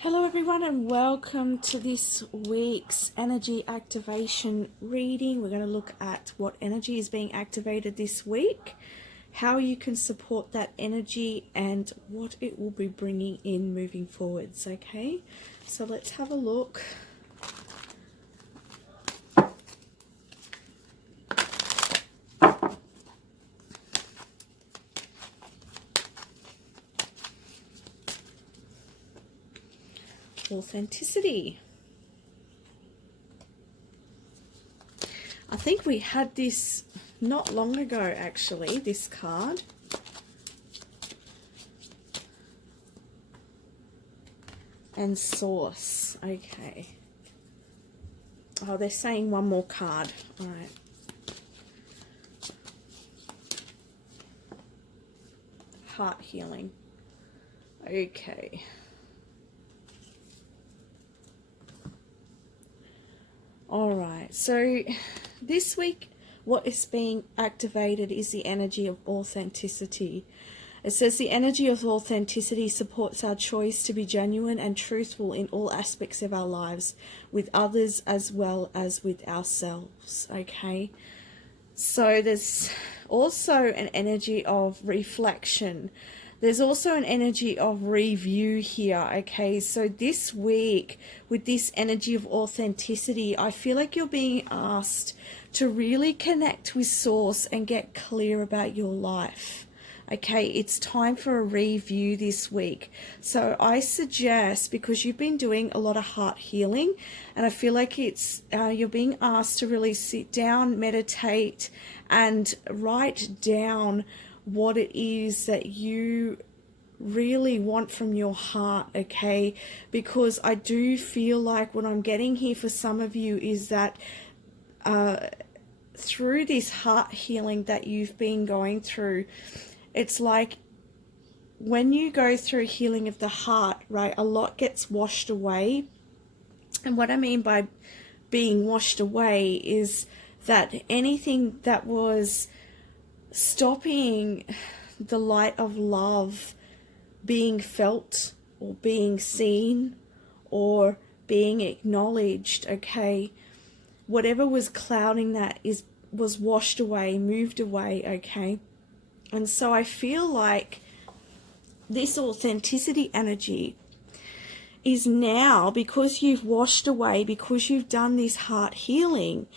Hello everyone and welcome to this week's energy activation reading. We're going to look at what energy is being activated this week, how you can support that energy and what it will be bringing in moving forwards. Okay, so let's have a look. Authenticity. I think we had this not long ago actually, this card. And source. Okay. Oh, they're saying one more card. All right. Heart healing. Okay. All right, so this week what is being activated is the energy of authenticity. It says the energy of authenticity supports our choice to be genuine and truthful in all aspects of our lives, with others as well as with ourselves. Okay, so there's also an energy of reflection. There's also an energy of review here, okay? So this week, with this energy of authenticity, I feel like you're being asked to really connect with Source and get clear about your life, okay? It's time for a review this week. So I suggest, because you've been doing a lot of heart healing, and I feel like it's you're being asked to really sit down, meditate, and write down what it is that you really want from your heart, okay? Because I do feel like what I'm getting here for some of you is that through this heart healing that you've been going through, it's like when you go through healing of the heart, right, a lot gets washed away. And what I mean by being washed away is that anything that was stopping the light of love being felt or being seen or being acknowledged, okay, whatever was clouding that was washed away, moved away, okay? And so I feel like this authenticity energy is now, because you've washed away, because you've done this heart healing,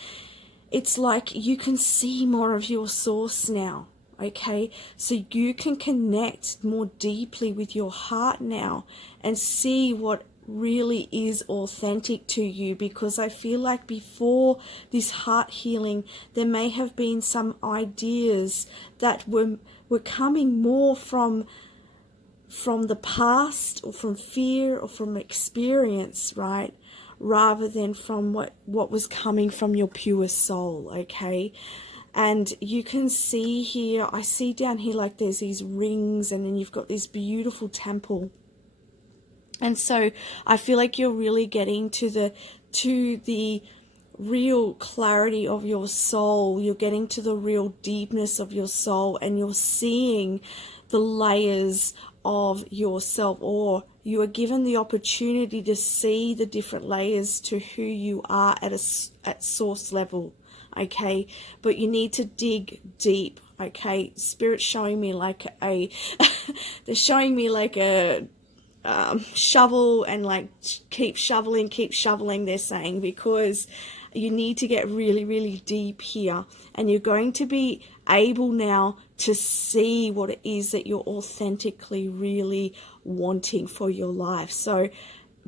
it's like you can see more of your source now, okay? So you can connect more deeply with your heart now and see what really is authentic to you, because I feel like before this heart healing, there may have been some ideas that were coming more from the past or from fear or from experience, right? Rather than from what was coming from your pure soul, okay? And you can see here, I see down here like there's these rings, and then you've got this beautiful temple. And so I feel like you're really getting to the real clarity of your soul. You're getting to the real deepness of your soul, and you're seeing the layers of yourself, or you are given the opportunity to see the different layers to who you are at source level, okay? But you need to dig deep, okay? Spirit's showing me like they're showing me like a shovel, and like keep shoveling, they're saying, because you need to get really, really deep here, and you're going to be able now to see what it is that you're authentically really wanting for your life. So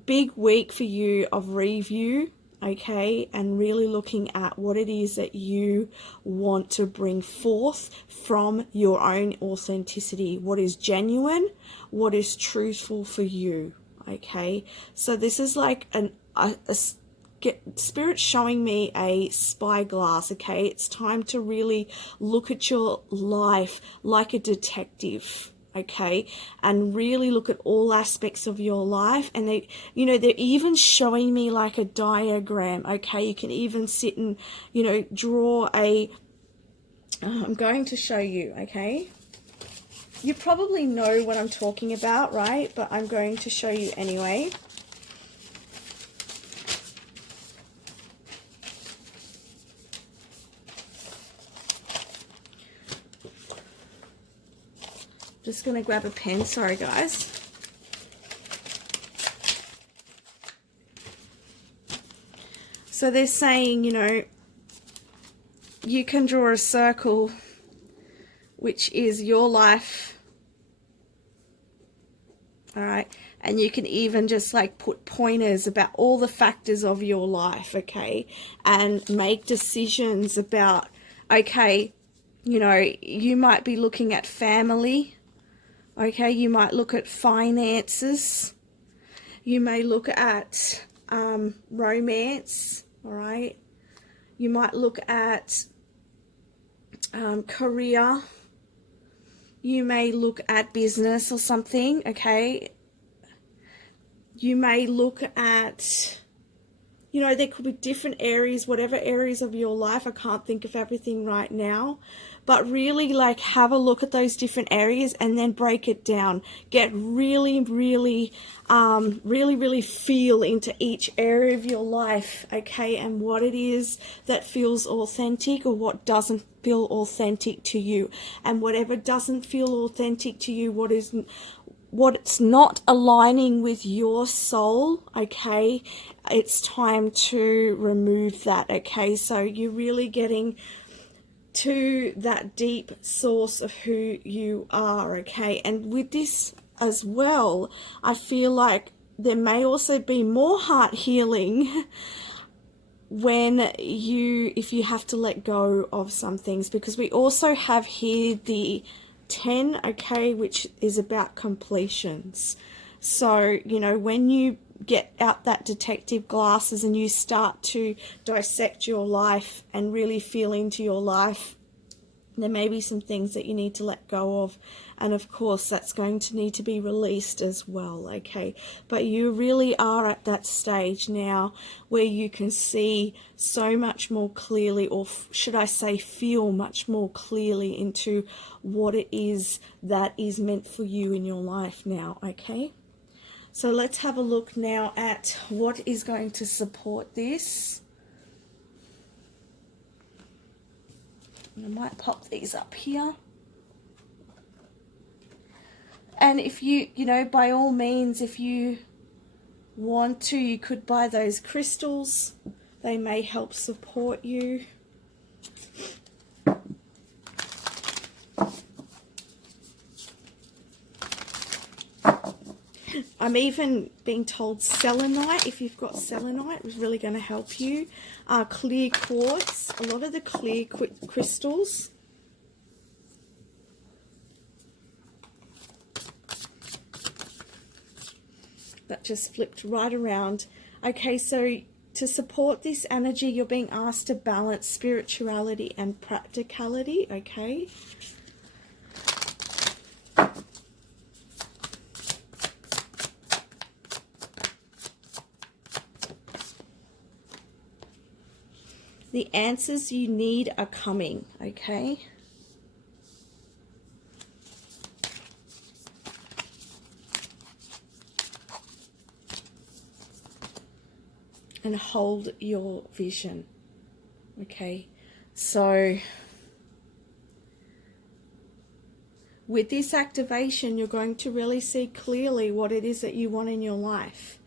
big week for you of review, okay, and really looking at what it is that you want to bring forth from your own authenticity, what is genuine, what is truthful for you, okay? So this is like Spirit showing me a spyglass, okay? It's time to really look at your life like a detective, okay, and really look at all aspects of your life. And they, you know, they're even showing me like a diagram, okay? You can even sit and, you know, draw a I'm going to show you, okay? You probably know what I'm talking about, right? But I'm going to show you anyway. Just going to grab a pen. Sorry, guys. So they're saying, you know, you can draw a circle, which is your life. All right. And you can even just like put pointers about all the factors of your life, okay? And make decisions about, okay, you know, you might be looking at family, okay? You might look at finances. You may look at romance, all right? You might look at career. You may look at business or something, okay? You may look at, you know, there could be different areas, whatever areas of your life. I can't think of everything right now. But really, like, have a look at those different areas and then break it down. Get really, really, really feel into each area of your life, okay? And what it is that feels authentic or what doesn't feel authentic to you. And whatever doesn't feel authentic to you, what's not aligning with your soul, okay, it's time to remove that, okay? So you're really getting to that deep source of who you are, okay? And with this as well, I feel like there may also be more heart healing if you have to let go of some things, because we also have here the 10, okay, which is about completions. So, you know, when you get out that detective glasses and you start to dissect your life and really feel into your life, there may be some things that you need to let go of, and of course that's going to need to be released as well, okay? But you really are at that stage now where you can see so much more clearly, or should I say feel much more clearly into what it is that is meant for you in your life now, okay? So let's have a look now at what is going to support this. I might pop these up here. And if you know, by all means, if you want to, you could buy those crystals. They may help support you. I'm even being told selenite, if you've got selenite, is really going to help you. Clear quartz, a lot of the clear crystals. That just flipped right around. Okay, so to support this energy, you're being asked to balance spirituality and practicality, okay? The answers you need are coming, okay? And hold your vision, okay? So with this activation, you're going to really see clearly what it is that you want in your life.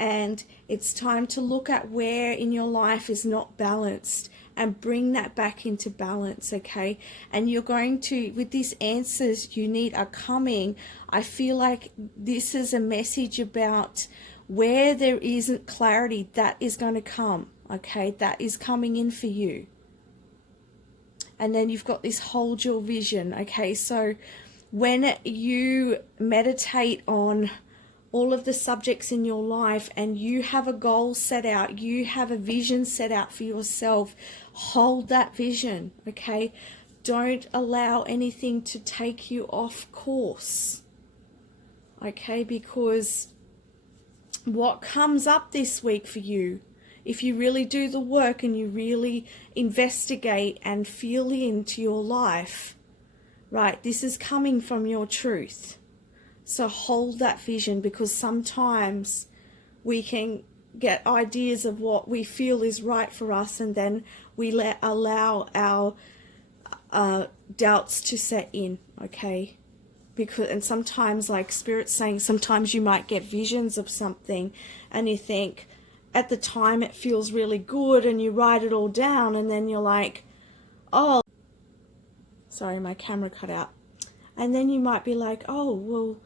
And it's time to look at where in your life is not balanced and bring that back into balance, okay? And you're going to, with these answers you need are coming, I feel like this is a message about where there isn't clarity, that is going to come, okay? That is coming in for you. And then you've got this hold your vision, okay? So when you meditate on all of the subjects in your life and you have a goal set out, you have a vision set out for yourself, hold that vision, okay? Don't allow anything to take you off course, okay? Because what comes up this week for you, if you really do the work and you really investigate and feel into your life, right, this is coming from your truth. So hold that vision, because sometimes we can get ideas of what we feel is right for us, and then we allow our doubts to set in, okay? because, and sometimes, like Spirit's saying, sometimes you might get visions of something and you think at the time it feels really good and you write it all down, and then you're like, oh, sorry, my camera cut out. And then you might be like, oh, well,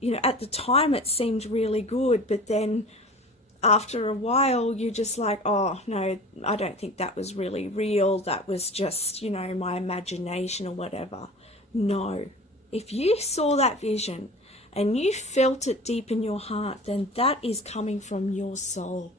you know, at the time it seemed really good, but then after a while you're just like, oh no, I don't think that was really real, that was just, you know, my imagination or whatever. No, if you saw that vision and you felt it deep in your heart, then that is coming from your soul.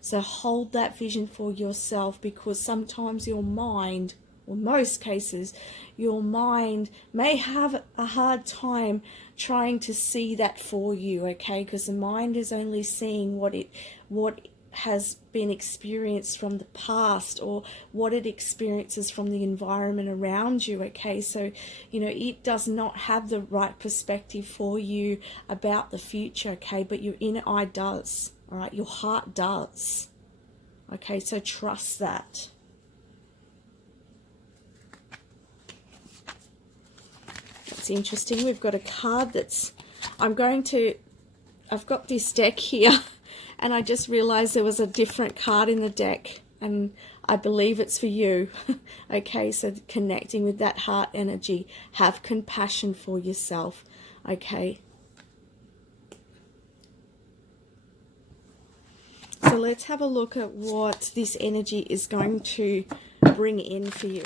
So hold that vision for yourself, because sometimes your mind, or most cases, your mind may have a hard time trying to see that for you, okay? Because the mind is only seeing what has been experienced from the past, or what it experiences from the environment around you, okay? So, you know, it does not have the right perspective for you about the future, okay? But your inner eye does, all right? Your heart does, okay? So trust that. It's interesting. We've got a card that's, I've got this deck here and I just realized there was a different card in the deck, and I believe it's for you. Okay, so connecting with that heart energy, have compassion for yourself, okay? So let's have a look at what this energy is going to bring in for you.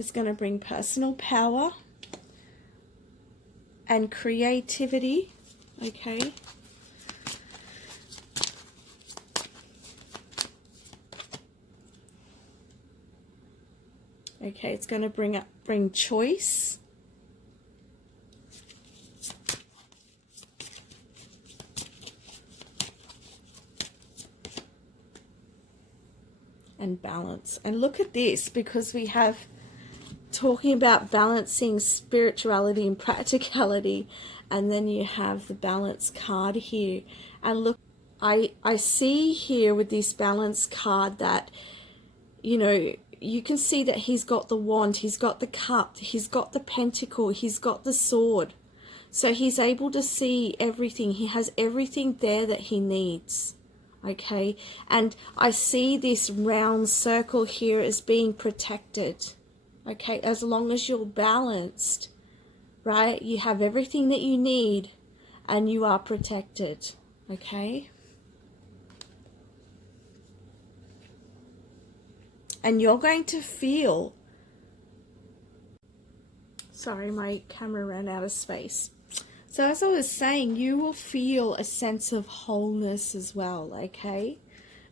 It's going to bring personal power and creativity, okay? Okay, it's going to bring choice. And balance. And look at this, because we have talking about balancing spirituality and practicality, and then you have the balance card here. And look, I see here with this balance card that, you know, you can see that he's got the wand, he's got the cup, he's got the pentacle, he's got the sword. So he's able to see everything. He has everything there that he needs. Okay, and I see this round circle here as being protected. Okay, as long as you're balanced, right? You have everything that you need and you are protected. Okay? And you're going to feel, sorry, my camera ran out of space. So as I was saying, you will feel a sense of wholeness as well, okay?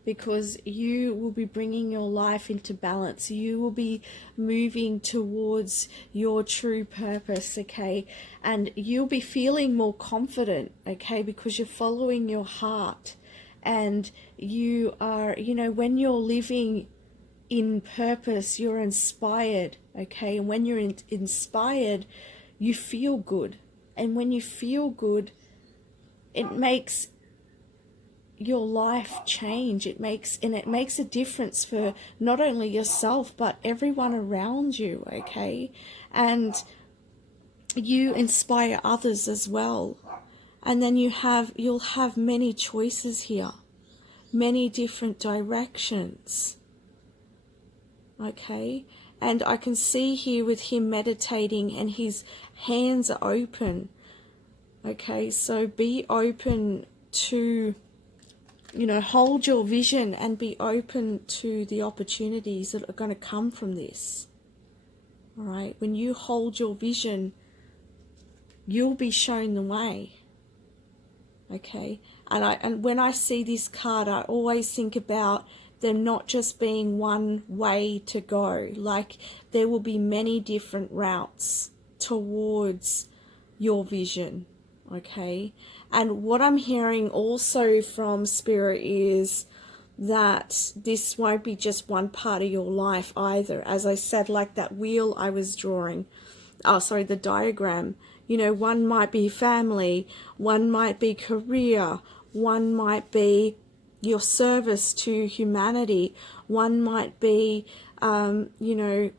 Because you will be bringing your life into balance. You will be moving towards your true purpose, okay? And you'll be feeling more confident, okay? Because you're following your heart. And you are, you know, when you're living in purpose, you're inspired, okay? And when you're inspired, you feel good. And when you feel good, it makes your life change. It makes a difference for not only yourself but everyone around you, okay? And you inspire others as well. And then you'll have many choices here, many different directions, okay? And I can see here with him meditating and his hands are open, okay? So be open to, you know, hold your vision and be open to the opportunities that are going to come from this. All right, when you hold your vision, you'll be shown the way. Okay, and when I see this card, I always think about there not just being one way to go. Like, there will be many different routes towards your vision. Okay, and what I'm hearing also from Spirit is that this won't be just one part of your life either. As I said, like that wheel I was drawing, the diagram, you know, one might be family, one might be career, one might be your service to humanity, one might be, you know,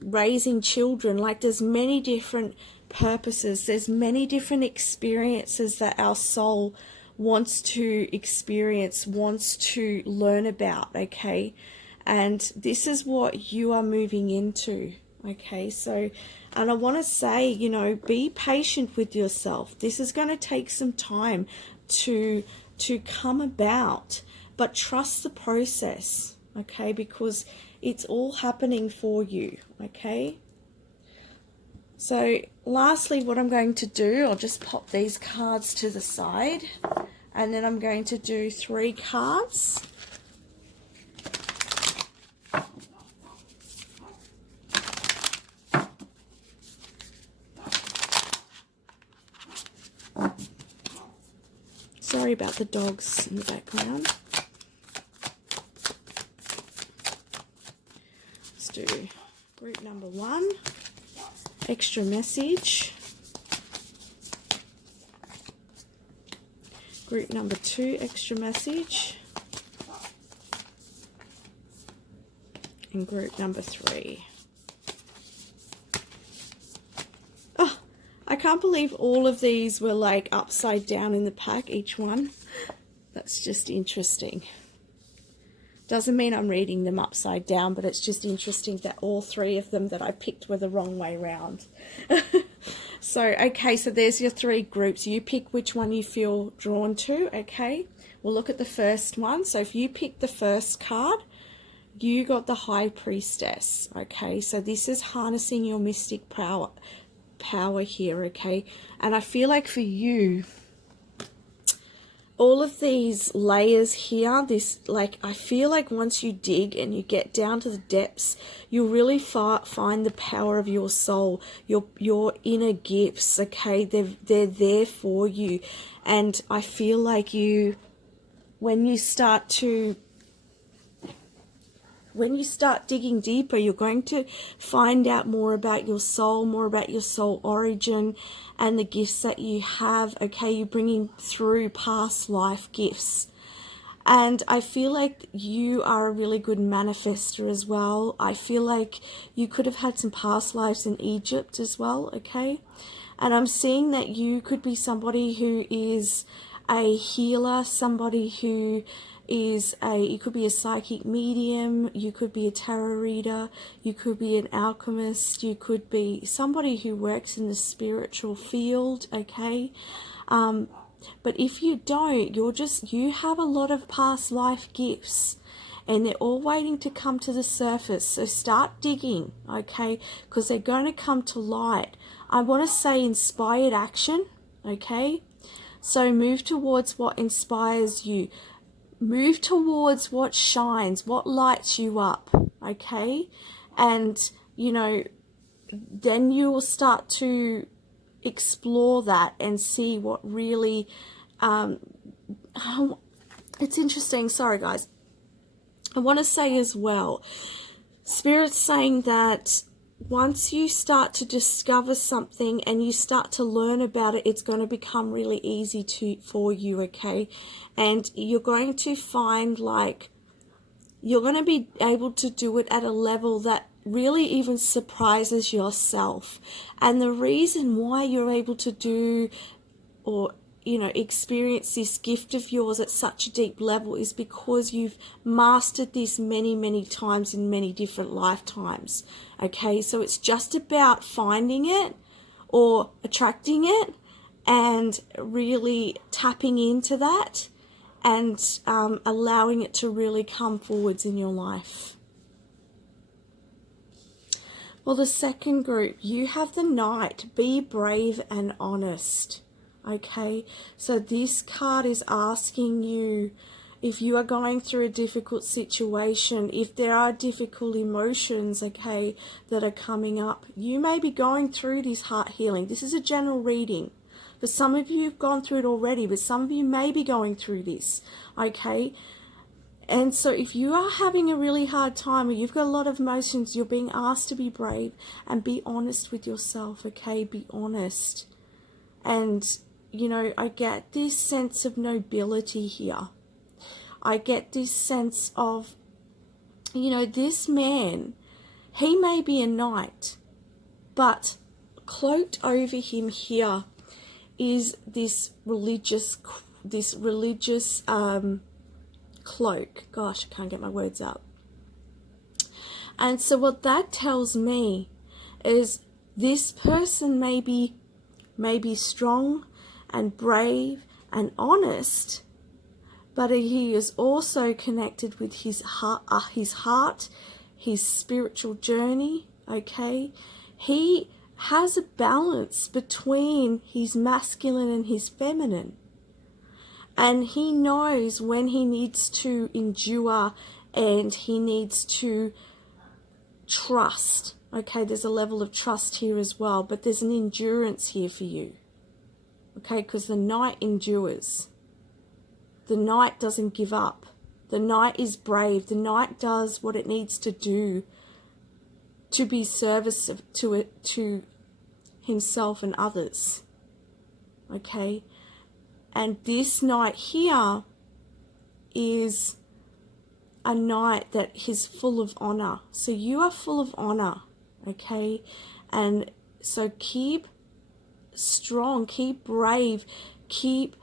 raising children. Like there's many different purposes, there's many different experiences that our soul wants to experience, wants to learn about, okay? And this is what you are moving into, okay? So, and I want to say, you know, be patient with yourself. This is going to take some time to come about, but trust the process, okay? Because it's all happening for you, okay? So lastly, what I'm going to do, I'll just pop these cards to the side, and then I'm going to do 3 cards. Sorry about the dogs in the background. Let's do group number 1. Extra message. Group number 2, extra message. And group number 3. Oh, I can't believe all of these were like upside down in the pack, each one. That's just interesting. Doesn't mean I'm reading them upside down, but it's just interesting that all 3 of them that I picked were the wrong way round. So, okay, so there's your 3 groups. You pick which one you feel drawn to, okay? We'll look at the first one. So if you pick the first card, you got the High Priestess, okay? So this is harnessing your mystic power here, okay? And I feel like for you, all of these layers here, I feel like once you dig and you get down to the depths, you really find the power of your soul, your inner gifts, okay? They're there for you. And I feel like when you start digging deeper, you're going to find out more about your soul origin and the gifts that you have, okay? You're bringing through past life gifts. And I feel like you are a really good manifester as well. I feel like you could have had some past lives in Egypt as well, okay? And I'm seeing that you could be somebody who is a healer, somebody who is you could be a psychic medium, you could be a tarot reader, you could be an alchemist, you could be somebody who works in the spiritual field, okay? But if you don't, you have a lot of past life gifts and they're all waiting to come to the surface. So start digging, okay? Because they're going to come to light. I want to say inspired action, okay? So move towards what inspires you. Move towards what shines, what lights you up, okay? And, you know, then you will start to explore that and see what really, it's interesting. Sorry, guys. I want to say as well, Spirit's saying that once you start to discover something and you start to learn about it, it's going to become really easy for you, okay? And you're going to find like you're going to be able to do it at a level that really even surprises yourself. And the reason why you're able to do or experience this gift of yours at such a deep level is because you've mastered this many, many times in many different lifetimes. Okay, so it's just about finding it or attracting it and really tapping into that and allowing it to really come forwards in your life. Well, the second group, you have the Knight. Be brave and honest. Okay, so this card is asking you if you are going through a difficult situation, if there are difficult emotions, okay, that are coming up. You may be going through this heart healing. This is a general reading. For some of you, you've gone through it already, but some of you may be going through this, okay? And so if you are having a really hard time or you've got a lot of emotions, you're being asked to be brave and be honest with yourself, okay? Be honest. And, you know, I get this sense of nobility here. I get this sense of, you know, this man, he may be a knight, but cloaked over him here is this religious cloak. Gosh, I can't get my words out. And so what that tells me is this person may be strong and brave and honest, but he is also connected with his heart, his spiritual journey, okay? He has a balance between his masculine and his feminine. And he knows when he needs to endure and he needs to trust. Okay, there's a level of trust here as well, but there's an endurance here for you. Okay, because the knight endures. The knight doesn't give up. The knight is brave. The knight does what it needs to do to be service to himself and others. Okay? And this knight here is a knight that is full of honor. So you are full of honor, okay? And so keep strong, keep brave, keep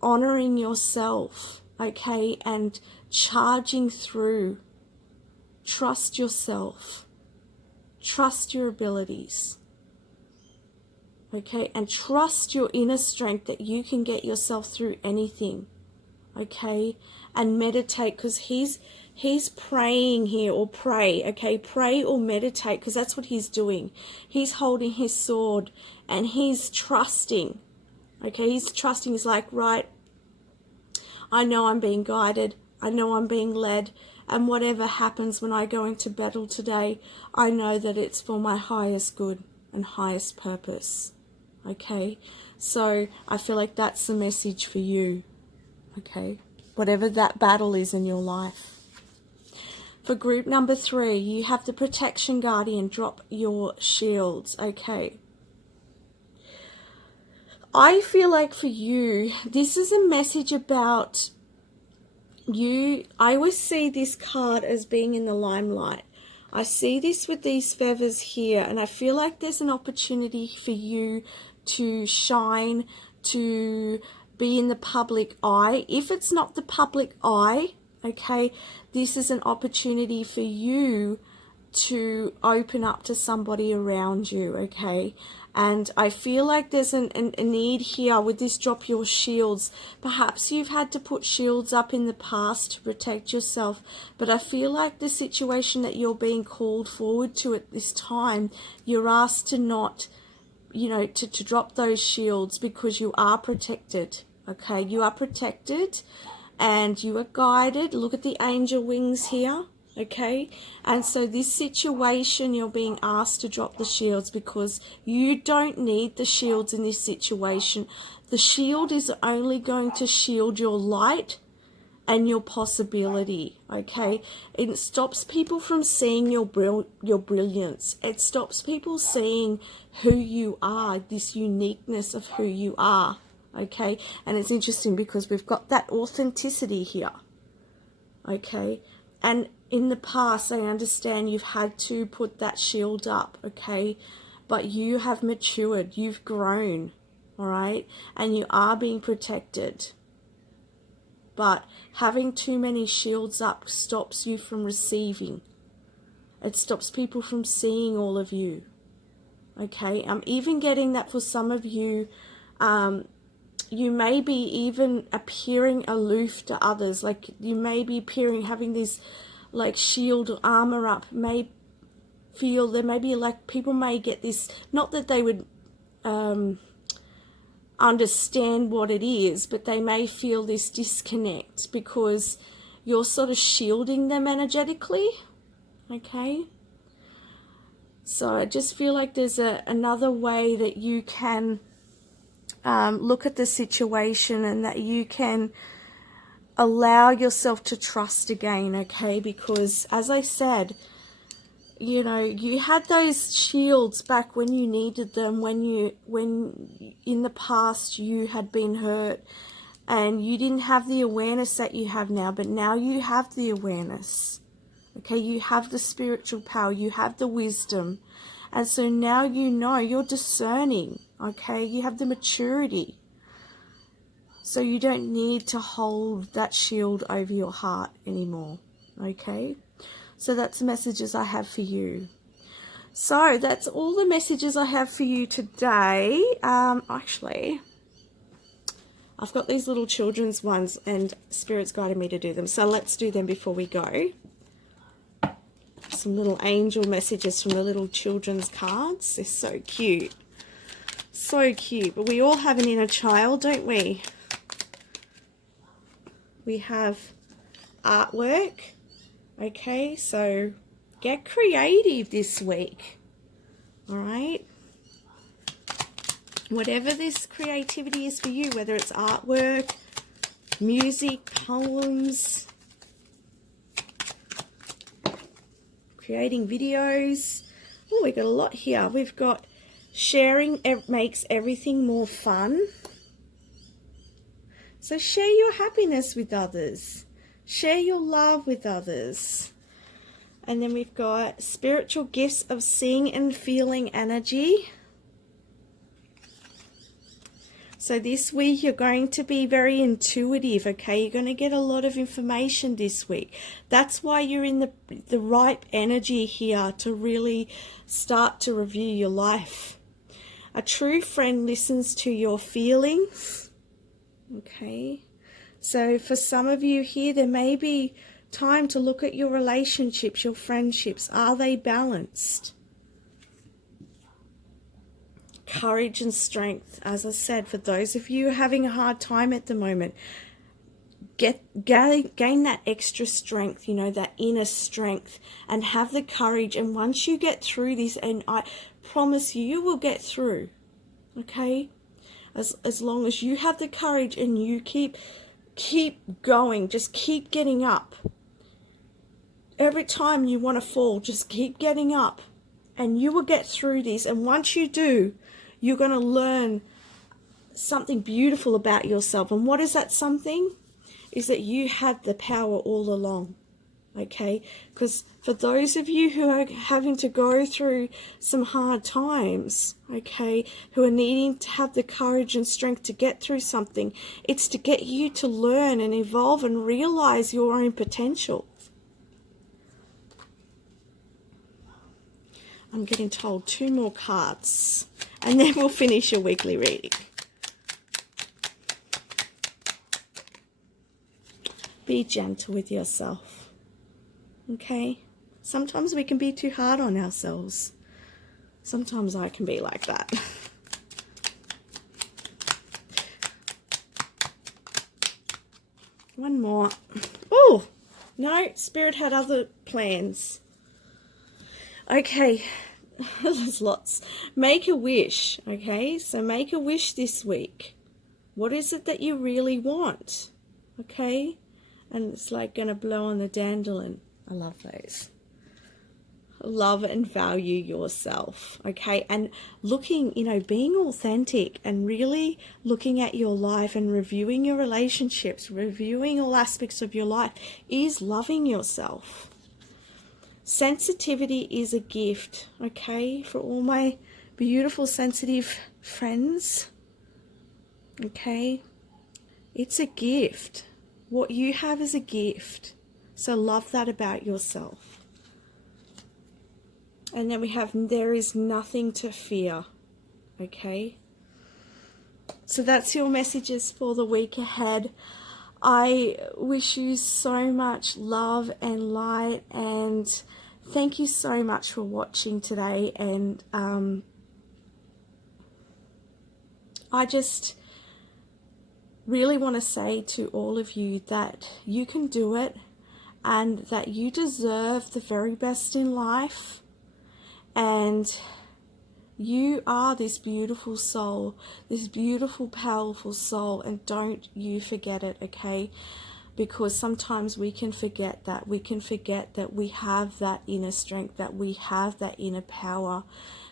honoring yourself, okay? And charging through. Trust yourself. Trust your abilities. Okay, and trust your inner strength that you can get yourself through anything. Okay, and meditate, because he's praying here, or pray. Okay, pray or meditate, because that's what he's doing. He's holding his sword and he's trusting. Okay, he's trusting. He's like, right, I know I'm being guided. I know I'm being led. And whatever happens when I go into battle today, I know that it's for my highest good and highest purpose. Okay, so I feel like that's the message for you. Okay, whatever that battle is in your life. For group number 3, you have the protection guardian. Drop your shields. Okay, I feel like for you, this is a message about you. I always see this card as being in the limelight. I see this with these feathers here, and I feel like there's an opportunity for you to shine, to be in the public eye. If it's not the public eye, okay, this is an opportunity for you to open up to somebody around you, okay? And I feel like there's a need here with this drop your shields. Perhaps you've had to put shields up in the past to protect yourself, but I feel like the situation that you're being called forward to at this time, you're asked to not, you know, to drop those shields, because you are protected, okay? You are protected and you are guided. Look at the angel wings here. Okay, and so this situation, you're being asked to drop the shields, because you don't need the shields in this situation. The shield is only going to shield your light and your possibility, okay? It stops people from seeing your brilliance. It stops people seeing who you are, this uniqueness of who you are, okay? And it's interesting because we've got that authenticity here, okay? And in the past, I understand you've had to put that shield up, okay? But you have matured, you've grown, all right? And you are being protected. But having too many shields up stops you from receiving. It stops people from seeing all of you, okay? I'm even getting that for some of you, you may be even appearing aloof to others. Like you may be appearing, having this like shield or armor up, may feel there may be like people may get this, not that they would understand what it is, but they may feel this disconnect because you're sort of shielding them energetically, okay? So I just feel like there's another way that you can look at the situation, and that you can allow yourself to trust again, okay? Because as I said, you know, you had those shields back when you needed them, when in the past you had been hurt and you didn't have the awareness that you have now, but now you have the awareness, okay? You have the spiritual power, you have the wisdom, and so now you know, you're discerning, okay? You have the maturity, so you don't need to hold that shield over your heart anymore, okay? So that's the messages I have for you. So that's all the messages I have for you today. Actually, I've got these little children's ones, and Spirit's guided me to do them. So let's do them before we go. Some little angel messages from the little children's cards. They're so cute. So cute. But we all have an inner child, don't we? We have artwork. Okay, so get creative this week. All right? Whatever this creativity is for you, whether it's artwork, music, poems, creating videos. Oh, we've got a lot here. We've got sharing makes everything more fun. So share your happiness with others. Share your love with others. And then we've got spiritual gifts of seeing and feeling energy. So this week you're going to be very intuitive, okay? You're going to get a lot of information this week. That's why you're in the ripe energy here to really start to review your life. A true friend listens to your feelings, okay? So for some of you here, there may be time to look at your relationships, your friendships. Are they balanced? Courage and strength. As I said, for those of you having a hard time at the moment, gain that extra strength, you know, that inner strength, and have the courage. And once you get through this, and I promise you, you will get through, okay? As long as you have the courage and you keep going, just keep getting up. Every time you want to fall, just keep getting up, and you will get through this. And once you do, you're going to learn something beautiful about yourself. And what is that something? Is that you had the power all along, okay? Because for those of you who are having to go through some hard times, okay, who are needing to have the courage and strength to get through something, it's to get you to learn and evolve and realize your own potential. I'm getting told 2 more cards, and then we'll finish your weekly reading. Be gentle with yourself, okay? Sometimes we can be too hard on ourselves. Sometimes I can be like that. One more. Oh, no, Spirit had other plans. Okay, there's lots. Make a wish, okay? So make a wish this week. What is it that you really want, okay? And it's like going to blow on the dandelion. I love those. Love and value yourself, okay? And looking, you know, being authentic and really looking at your life and reviewing your relationships, reviewing all aspects of your life is loving yourself. Sensitivity is a gift, okay? For all my beautiful sensitive friends, okay? It's a gift. What you have is a gift. So love that about yourself. And then we have, there is nothing to fear, okay? So that's your messages for the week ahead. I wish you so much love and light, and thank you so much for watching today. And I just really want to say to all of you that you can do it, and that you deserve the very best in life, and You are this beautiful soul, this beautiful, powerful soul, and don't you forget it, okay? Because sometimes we can forget that. We can forget that we have that inner strength, that we have that inner power.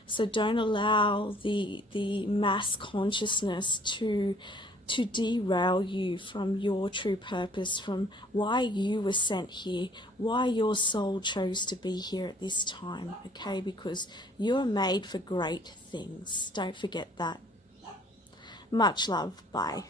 So don't allow the mass consciousness to derail you from your true purpose, from why you were sent here, why your soul chose to be here at this time, okay? Because you're made for great things. Don't forget that. Much love. Bye.